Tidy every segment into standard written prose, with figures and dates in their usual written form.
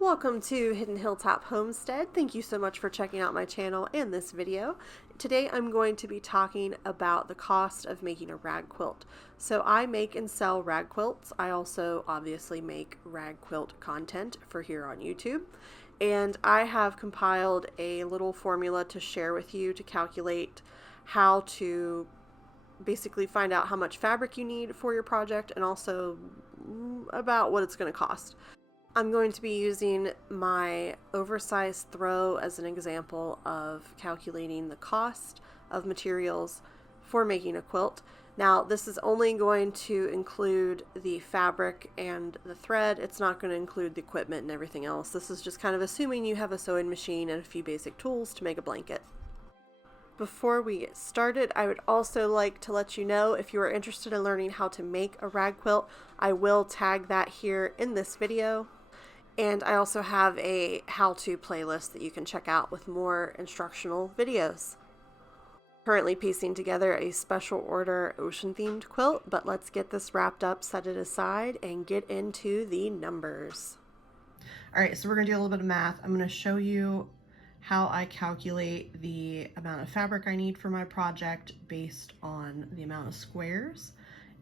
Welcome to Hidden Hilltop Homestead. Thank you so much for checking out my channel and this video. Today I'm going to be talking about the cost of making a rag quilt. So I make and sell rag quilts. I also obviously make rag quilt content for here on YouTube. And I have compiled a little formula to share with you to calculate how to basically find out how much fabric you need for your project and also about what it's going to cost. I'm going to be using my oversized throw as an example of calculating the cost of materials for making a quilt. Now, this is only going to include the fabric and the thread. It's not going to include the equipment and everything else. This is just kind of assuming you have a sewing machine and a few basic tools to make a blanket. Before we get started, I would also like to let you know if you are interested in learning how to make a rag quilt, I will tag that here in this video. And I also have a how-to playlist that you can check out with more instructional videos. Currently piecing together a special order ocean-themed quilt, but let's get this wrapped up, set it aside, and get into the numbers. All right, so we're gonna do a little bit of math. I'm gonna show you how I calculate the amount of fabric I need for my project based on the amount of squares.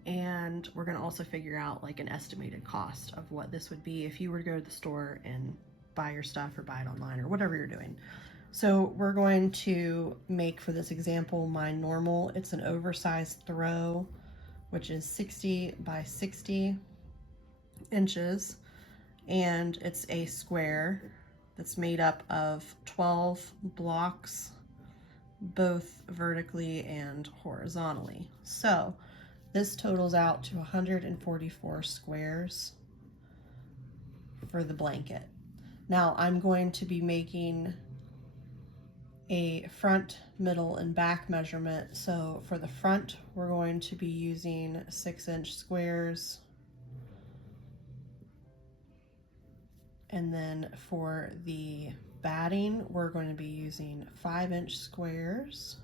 And we're going to also figure out like an estimated cost of what this would be if you were to go to the store and buy your stuff or buy it online or whatever you're doing. So we're going to make, for this example, my normal. It's an oversized throw, which is 60 by 60 inches. And it's a square that's made up of 12 blocks, both vertically and horizontally. So this totals out to 144 squares for the blanket. Now I'm going to be making a front, middle, and back measurement. So for the front, we're going to be using 6-inch squares. And then for the batting, we're going to be using 5-inch squares.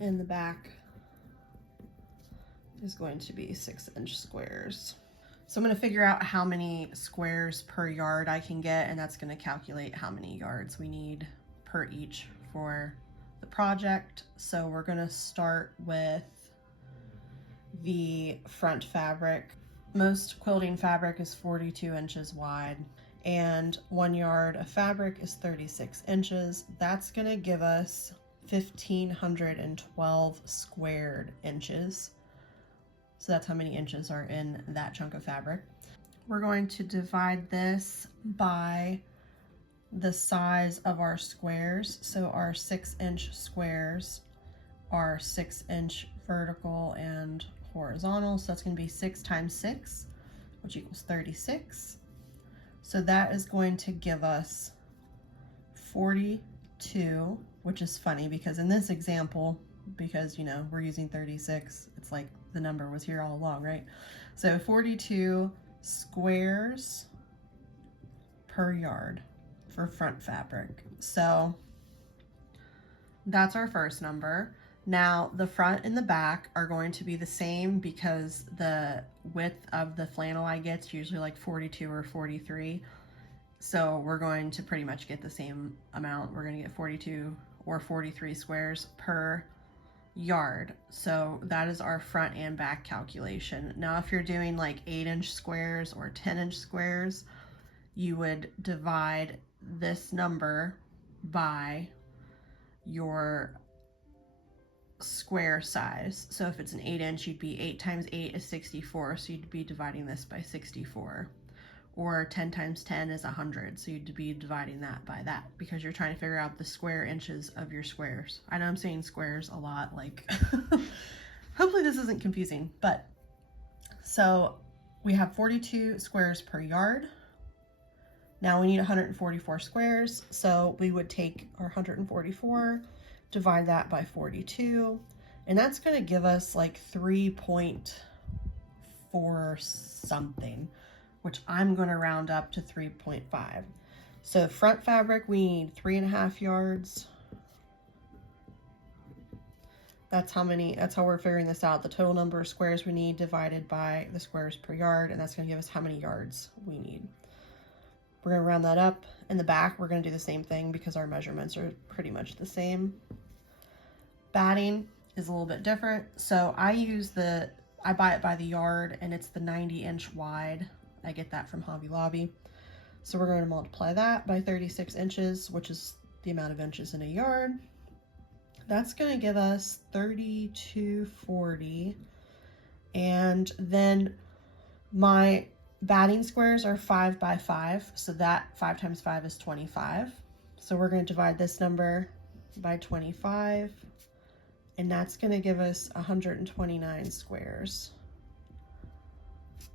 And the back is going to be 6-inch squares. So I'm going to figure out how many squares per yard I can get, and that's going to calculate how many yards we need per each for the project. So we're going to start with the front fabric. Most quilting fabric is 42 inches wide, and 1 yard of fabric is 36 inches. That's going to give us 1,512 squared inches. So that's how many inches are in that chunk of fabric. We're going to divide this by the size of our squares. So our 6-inch squares are 6-inch vertical and horizontal. So that's going to be 6 times 6, which equals 36. So that is going to give us 42, which is funny because in this example, because you know we're using 36, it's like the number was here all along, right? So 42 squares per yard for front fabric. So that's our first number. Now the front and the back are going to be the same because the width of the flannel I get is usually like 42 or 43. So we're going to pretty much get the same amount. We're going to get 42 or 43 squares per yard. So that is our front and back calculation. Now if you're doing like 8-inch squares or 10-inch squares, you would divide this number by your square size. So if it's an 8-inch, you'd be 8 times 8 is 64, so you'd be dividing this by 64. Or 10 times 10 is 100, so you'd be dividing that by that because you're trying to figure out the square inches of your squares. I know I'm saying squares a lot, like hopefully this isn't confusing, but so we have 42 squares per yard. Now we need 144 squares, so we would take our 144, divide that by 42, and that's going to give us like 3.4 something, which I'm going to round up to 3.5. So front fabric, we need 3.5 yards. that's how we're figuring this out. The total number of squares we need divided by the squares per yard, and that's gonna give us how many yards we need. We're gonna round that up. In the back, we're gonna do the same thing because our measurements are pretty much the same. Batting is a little bit different. So I buy it by the yard, and it's the 90-inch wide. I get that from Hobby Lobby. So we're going to multiply that by 36 inches, which is the amount of inches in a yard. That's going to give us 3240. And then my batting squares are 5 by 5. So that 5 times 5 is 25. So we're going to divide this number by 25. And that's going to give us 129 squares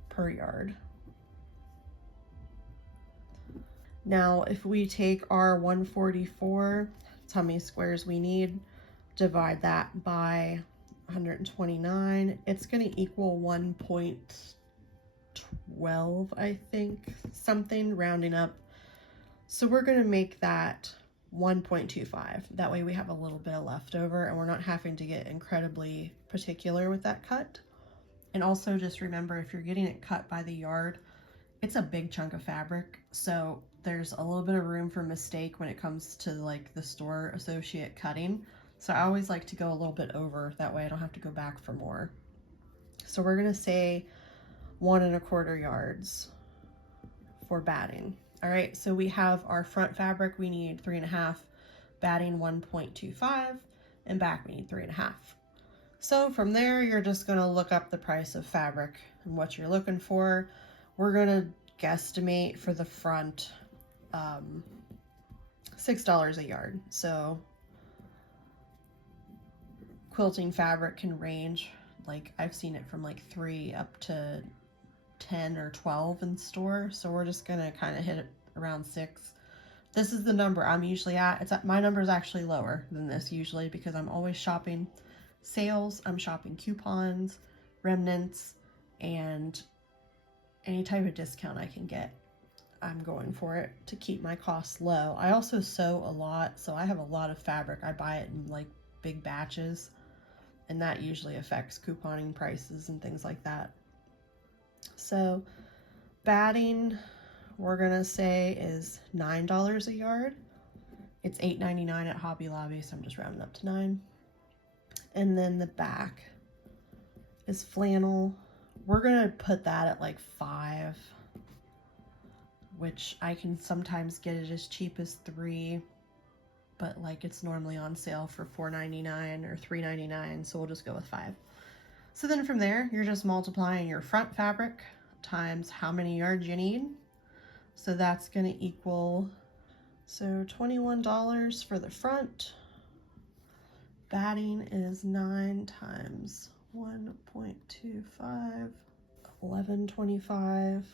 per yard. Now, if we take our 144, that's how many squares we need, divide that by 129, it's going to equal 1.12, I think, something, rounding up. So we're going to make that 1.25. That way we have a little bit of leftover and we're not having to get incredibly particular with that cut. And also just remember, if you're getting it cut by the yard, it's a big chunk of fabric, so there's a little bit of room for mistake when it comes to like the store associate cutting. So I always like to go a little bit over, that way I don't have to go back for more. So we're gonna say 1 1/4 yards for batting. All right, so we have our front fabric, we need 3.5, batting 1.25, and back we need 3.5. So from there, you're just gonna look up the price of fabric and what you're looking for. We're gonna guesstimate for the front $6 a yard. So quilting fabric can range, like I've seen it from like 3 up to 10 or 12 in store. So we're just gonna kind of hit it around 6. This is the number I'm usually at. My number is actually lower than this usually because I'm always shopping sales, I'm shopping coupons, remnants, and any type of discount I can get. I'm going for it to keep my costs low. I also sew a lot, so I have a lot of fabric. I buy it in like big batches, and that usually affects couponing prices and things like that. So batting, we're gonna say, is $9 a yard. It's $8.99 at Hobby Lobby, so I'm just rounding up to 9. And then the back is flannel. We're gonna put that at like 5, which I can sometimes get it as cheap as 3, but like it's normally on sale for $4.99 or $3.99, so we'll just go with 5. So then from there, you're just multiplying your front fabric times how many yards you need. So that's gonna equal, so $21 for the front. Batting is 9 times 1.25, $11.25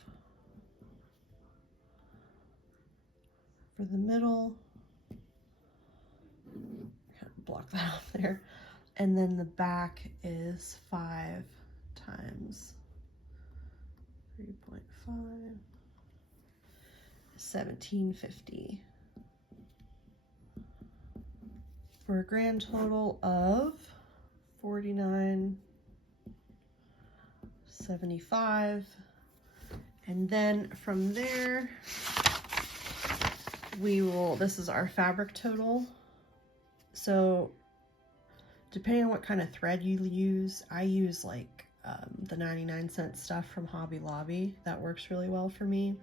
for the middle. Kind of block that off there. And then the back is 5 times 3.5, $17.50. For a grand total of $49.75. And then from there, this is our fabric total. So depending on what kind of thread you use, I use like the 99-cent stuff from Hobby Lobby. That works really well for me.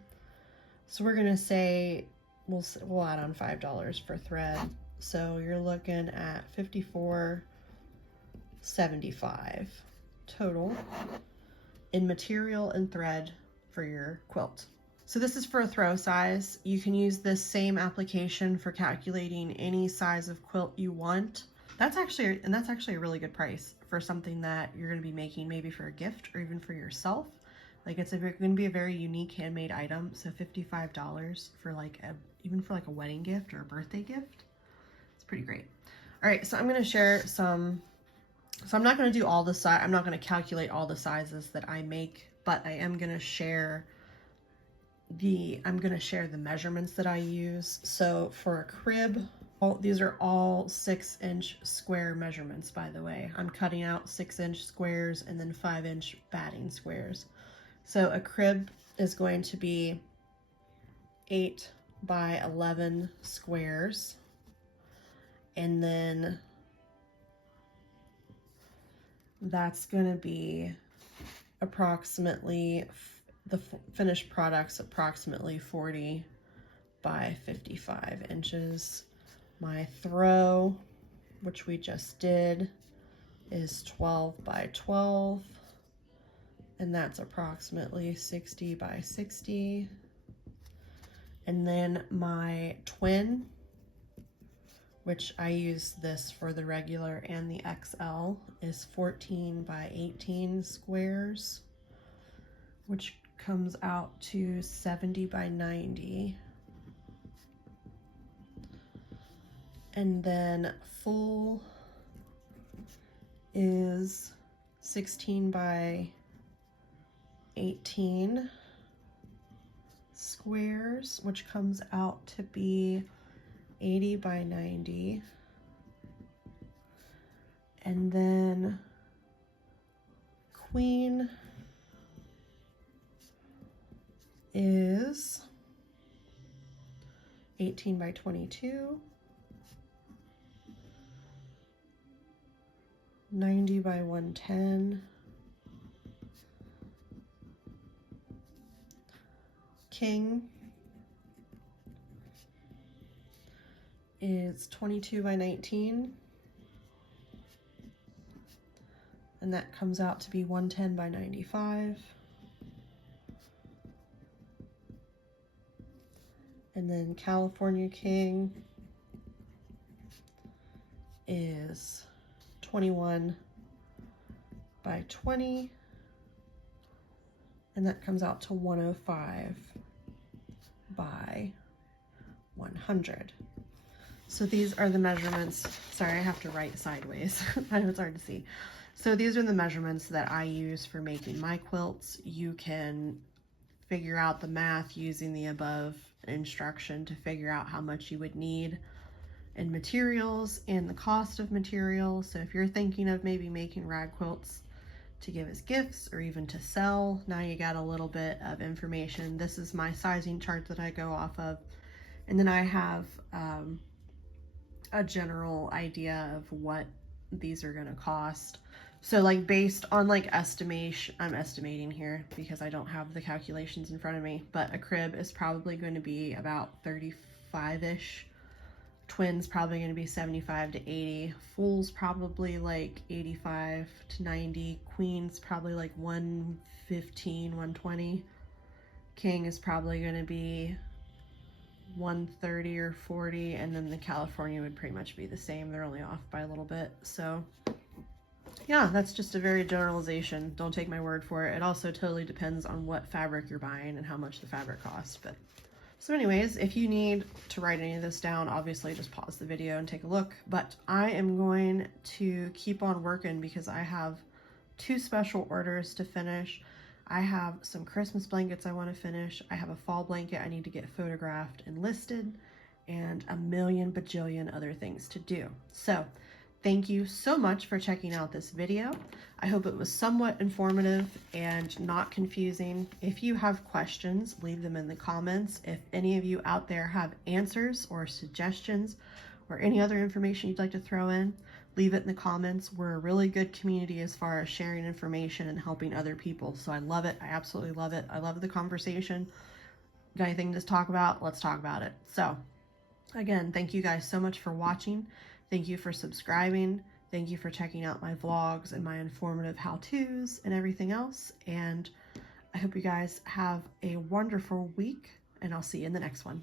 So we're gonna say, we'll add on $5 for thread. So you're looking at $54.75 total in material and thread for your quilt. So this is for a throw size. You can use this same application for calculating any size of quilt you want. That's actually a really good price for something that you're going to be making maybe for a gift or even for yourself. Like it's going to be a very unique handmade item. So $55 for even for a wedding gift or a birthday gift. Pretty great. All right, so I'm going to share some, so I'm not going to do all the I'm not going to calculate all the sizes that I make, but I am going to share the measurements that I use. So for a crib, These are all 6-inch square measurements, by the way. I'm cutting out 6-inch squares and then 5-inch batting squares. So a crib is going to be 8 by 11 squares, and then that's going to be approximately, the finished product's approximately 40 by 55 inches. My throw, which we just did, is 12 by 12, and that's approximately 60 by 60. And then my twin, which I use this for the regular and the XL, is 14 by 18 squares, which comes out to 70 by 90. And then full is 16 by 18 squares, which comes out to be 80 by 90. And then queen is 18 by 22, 90 by 110. King is 22 by 19, and that comes out to be 110 by 95. And then California King is 21 by 20, and that comes out to 105 by 100. So these are the measurements. Sorry, I have to write sideways. I know it's hard to see. So these are the measurements that I use for making my quilts. You can figure out the math using the above instruction to figure out how much you would need in materials and the cost of materials. So if you're thinking of maybe making rag quilts to give as gifts or even to sell, now you got a little bit of information. This is my sizing chart that I go off of, and then I have a general idea of what these are going to cost. So like based on like estimation, I'm estimating here because I don't have the calculations in front of me, but a crib is probably going to be about 35-ish. Twins probably going to be 75 to 80. Full's probably like 85 to 90. Queen's probably like 115, 120. King is probably going to be 130 or 40, and then the California would pretty much be the same. They're only off by a little bit. So yeah, that's just a very generalization. Don't take my word for it. It also totally depends on what fabric you're buying and how much the fabric costs. But so anyways, if you need to write any of this down, obviously just pause the video and take a look. But I am going to keep on working because I have 2 special orders to finish. I have some Christmas blankets I want to finish. I have a fall blanket I need to get photographed and listed, and a million bajillion other things to do. So thank you so much for checking out this video. I hope it was somewhat informative and not confusing. If you have questions, leave them in the comments. If any of you out there have answers or suggestions or any other information you'd like to throw in, leave it in the comments. We're a really good community as far as sharing information and helping other people. So I love it. I absolutely love it. I love the conversation. Got anything to talk about? Let's talk about it. So again, thank you guys so much for watching. Thank you for subscribing. Thank you for checking out my vlogs and my informative how-tos and everything else. And I hope you guys have a wonderful week, and I'll see you in the next one.